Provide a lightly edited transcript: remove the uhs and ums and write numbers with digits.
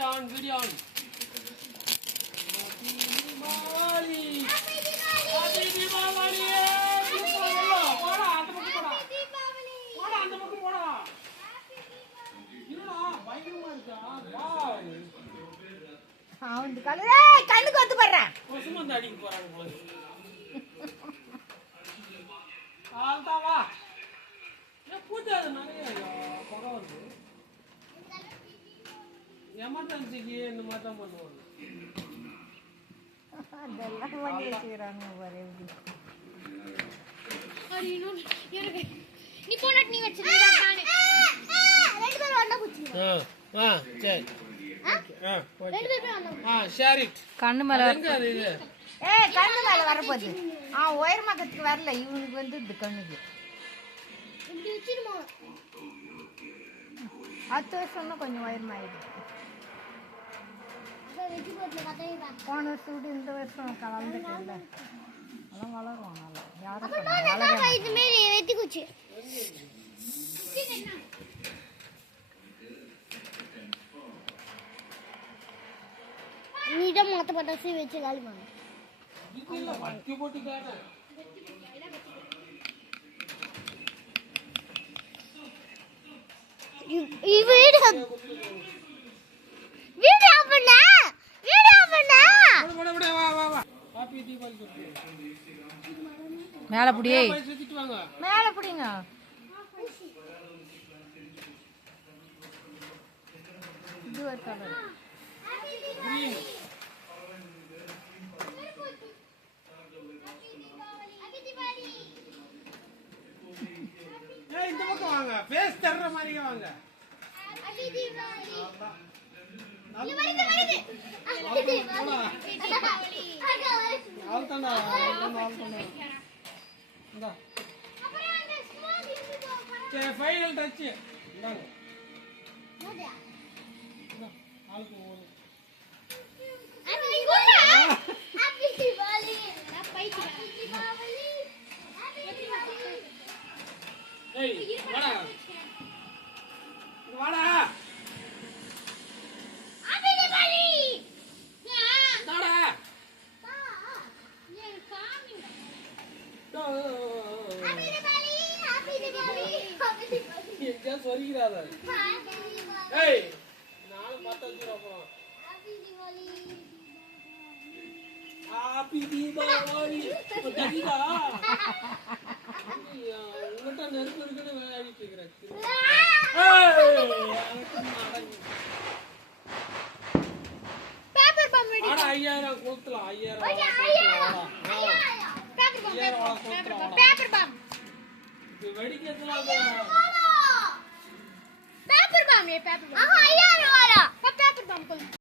Video on. Happy Diwali. போடா அந்த பக்கம் போடா அந்த பக்கம் போடா. என்னடா பயங்கரமா இருக்கா? வாவ். சவுண்ட் கலரே கண்ணுக்கு வந்து போறேன். சும்மா அடிக்க போறாங்க போல. ஆல்தாவா. பூஜை நிறைய புகை வருது. எமர்ஜென்சிக்கு இந்த மாதிரி தான் பண்ணுவாங்க. அதெல்லாம் பண்ணி வச்சுக்கிறாங்க பாரு. நீ போனட் நீ வச்சிருந்தா நானே ரெண்டு பேரும் ஒண்ணா குச்சிங்க. சரி. ரெண்டு பேரும் ஒண்ணா. Share it. கண்ணு மேல எங்க அது இது? கண்ணு மேல வர போகுது. உயரமாக்கத்துக்கு வரல இவனுக்கு வந்து இது கண்ணுக்கு. இப்படி வச்சிருமா. 10 வருஷம்னா கொஞ்சம் உயரமாயிடுது. அத வெட்டி போட்டு கதையா. போன வருஷம் விட இந்த வருஷம் கலந்துட்டு இல்ல. அதான் வளருவாங்க நல்லா. யாரும் அப்ப இது மேல வெட்டி குச்சி. நீதான் மொத்த பட்டாசு வச்சு காலி பண்ணு. இதுல வட்டி போட்டுக்கானே. வீடியோ பண்ண வா. ஹாப்பி தீபாவளி சொல்லு. மேல புடியே. சுத்திட்டு வாங்க. மேல புடிங்க. இது ஒரு கலர். Green. இந்த பக்கம் வாங்க. ஃபேஸ் தர்ற மாதிரியே வாங்க. ஹாப்பி தீபாவளி. ஆல்தாண்டா. இந்தா. Final touch. இந்தாங்க. ஆளுக்கு ஒரு. ஏய் வாடா. வாடா. சொல்லிக்கிறாத. ஏய் நானும் 10 வச்சுறேன் அப்புறம். ஹாப்பி தீபாவளி. தெரியுதா? உங்கள்கிட்ட நெருப்பு இருக்குன்னு விளையாடிட்டு இருக்கிறேன். பேப்பர் பம் ரெடி. 5000 கொடுத்துலாம். 5000 பேப்பர் பம். இது வெடிக்கிறதுலாம் பேப்பர் பம். 5000 वाला. பேப்பர் பம்.